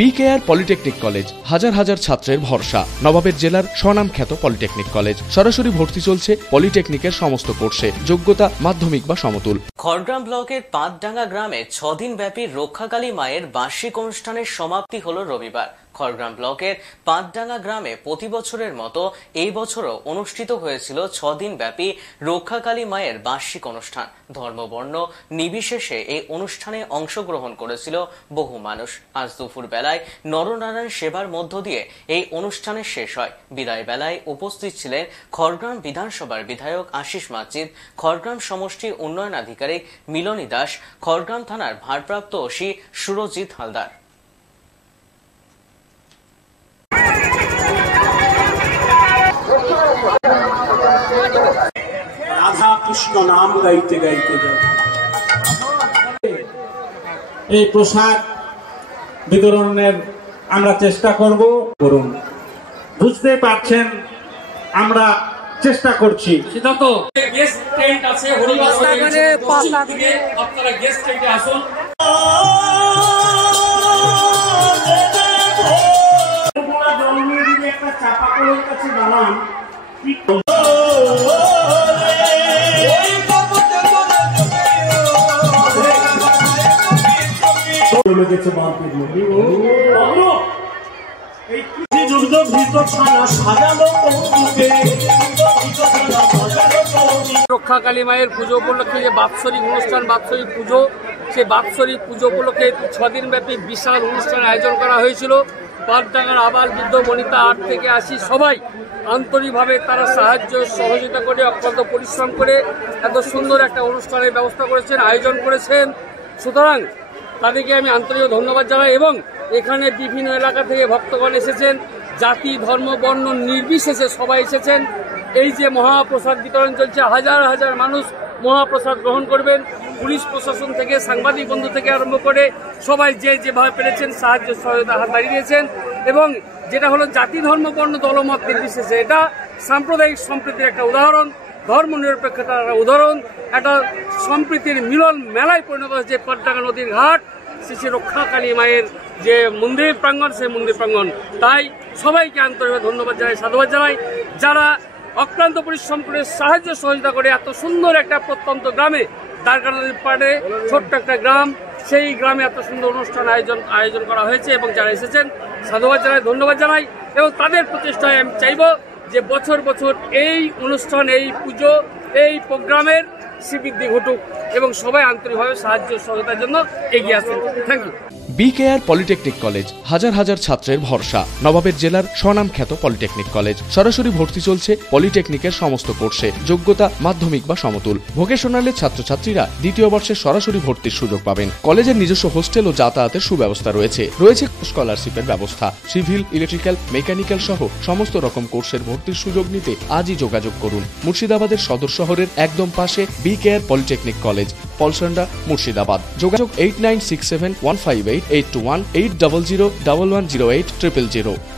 BKR polytechnic college হাজার হাজার ছাত্রের ভরসা। নবাবের জেলার স্বনামখ্যাত পলিটেকনিক কলেজ। সরাসরি ভর্তি চলছে পলিটেকনিকের সমস্ত কোর্সে, যোগ্যতা মাধ্যমিক বা সমতুল। খড়গ্রাম ব্লকের পাঁচডাঙ্গা গ্রামে 6 দিন ব্যাপী রক্ষাকালী মায়ের বার্ষিক অনুষ্ঠানের সমাপ্তি হলো রবিবার। খড়গ্রাম ব্লকের পাঁচডাঙ্গা গ্রামে প্রতি বছরের মতো এই বছরও অনুষ্ঠিত হয়েছিল 6 দিন ব্যাপী রক্ষাকালী মায়ের বার্ষিক অনুষ্ঠান। ধর্মবর্ণ নির্বিশেষে এই অনুষ্ঠানে অংশগ্রহণ করেছিল বহু মানুষ। আজ দুপুর বেলায় নরনারায়ণ সেবার মধ্য দিয়ে এই অনুষ্ঠানের শেষ হয়। বিদায় বেলায় উপস্থিত ছিলেন খড়গ্রাম বিধানসভার বিধায়ক আশিস মাজিদ, খড়গ্রাম সমষ্টি উন্নয়ন আধিকারিক মিলনী দাস, খড়গ্রাম থানার ভারপ্রাপ্ত ওসি সুরজিৎ হালদার। রাধা কৃষ্ণ নাম গাইতে গাইতে এই প্রসাদ বিতরণের আমরা চেষ্টা করুন। বুঝতে পারছেন আমরা চেষ্টা করছি। সিদ্ধান্ত গেস্ট টেন্ট আছে, আপনারা গেস্ট টেন্টে আসুন। একটা চাপাকলের কাছে দাঁড়ান। রক্ষাকালী মায়ের পুজো উপলক্ষে যে বাৎসরিক অনুষ্ঠান, বাৎসরিক পুজো, সেই বাৎসরিক পুজো উপলক্ষে 6 দিন ব্যাপী বিশাল অনুষ্ঠানের আয়োজন করা হয়েছিল। পাঁচডাঙ্গার আবাল বৃদ্ধ বনিতা 8 থেকে 80 সবাই আন্তরিকভাবে তারা সাহায্য সহযোগিতা করে অক্লান্ত পরিশ্রম করে এত সুন্দর একটা অনুষ্ঠানের ব্যবস্থা করেছেন, আয়োজন করেছেন। সুতরাং তাদেরকে আমি আন্তরিক ধন্যবাদ জানাই। এবং এখানে বিভিন্ন এলাকা থেকে ভক্তগণ এসেছেন, জাতি ধর্ম বর্ণ নির্বিশেষে সবাই এসেছেন। এই যে মহাপ্রসাদ বিতরণ চলছে, হাজার হাজার মানুষ মহাপ্রসাদ গ্রহণ করবেন। পুলিশ প্রশাসন থেকে সাংবাদিক বন্ধু থেকে আরম্ভ করে সবাই যেভাবে পেরেছেন সাহায্য সহায়তা হাত বাড়িয়ে দিয়েছেন। এবং যেটা হলো জাতি ধর্ম বর্ণ দলমত নির্বিশেষে এটা সাম্প্রদায়িক সম্প্রীতির একটা উদাহরণ, ধর্ম নিরপেক্ষতার একটা উদাহরণ, একটা সম্প্রীতির মিলন মেলায় পরিণত হয়েছে পাঁচডাঙ্গা নদীর ঘাট, শ্রী রক্ষাকালী মায়ের যে মন্দির প্রাঙ্গণ, সেই মন্দির প্রাঙ্গণ। তাই সবাইকে আন্তরিকভাবে ধন্যবাদ জানাই, সাধুবাদ জানাই, যারা অক্লান্ত পরিশ্রম করে সাহায্য সহযোগিতা করে এত সুন্দর একটা প্রত্যন্ত গ্রামে, দ্বারকা নদীর পাড়ে ছোট্ট একটা গ্রাম, সেই গ্রামে এত সুন্দর অনুষ্ঠান আয়োজন করা হয়েছে। এবং যারা এসেছেন সাধুবাদ জানাই, ধন্যবাদ জানাই। এবং তাদের প্রচেষ্টায় আমি চাইব যে বছর বছর এই অনুষ্ঠান, এই পুজো, এই প্রোগ্রামের শ্রীবৃদ্ধি ঘটুক এবং সবাই আন্তরিকভাবে সাহায্য সহযোগিতার জন্য এগিয়ে আসেন। Thank you. BKR polytechnic college হাজার হাজার ছাত্রের ভরসা। নবাবের জেলার স্বনামখ্যাত পলিটেকনিক কলেজ। সরাসরি ভর্তি চলছে পলিটেকনিকের সমস্ত কোর্সে, যোগ্যতা মাধ্যমিক বা সমতুল। ভোকেশনালের ছাত্রছাত্রীরা দ্বিতীয় বর্ষে সরাসরি ভর্তির সুযোগ পাবেন। কলেজের নিজস্ব হোস্টেল ও যাতায়াতের সুব্যবস্থা রয়েছে। স্কলারশিপের ব্যবস্থা। সিভিল, ইলেকট্রিক্যাল, মেকানিক্যাল সহ সমস্ত রকম কোর্সের ভর্তির সুযোগ নিতে আজই যোগাযোগ করুন। মুর্শিদাবাদের সদর শহরের একদম পাশে BKR polytechnic college, Palsanda, Murshidabad. যোগাযোগ 8967158821 8001108 000।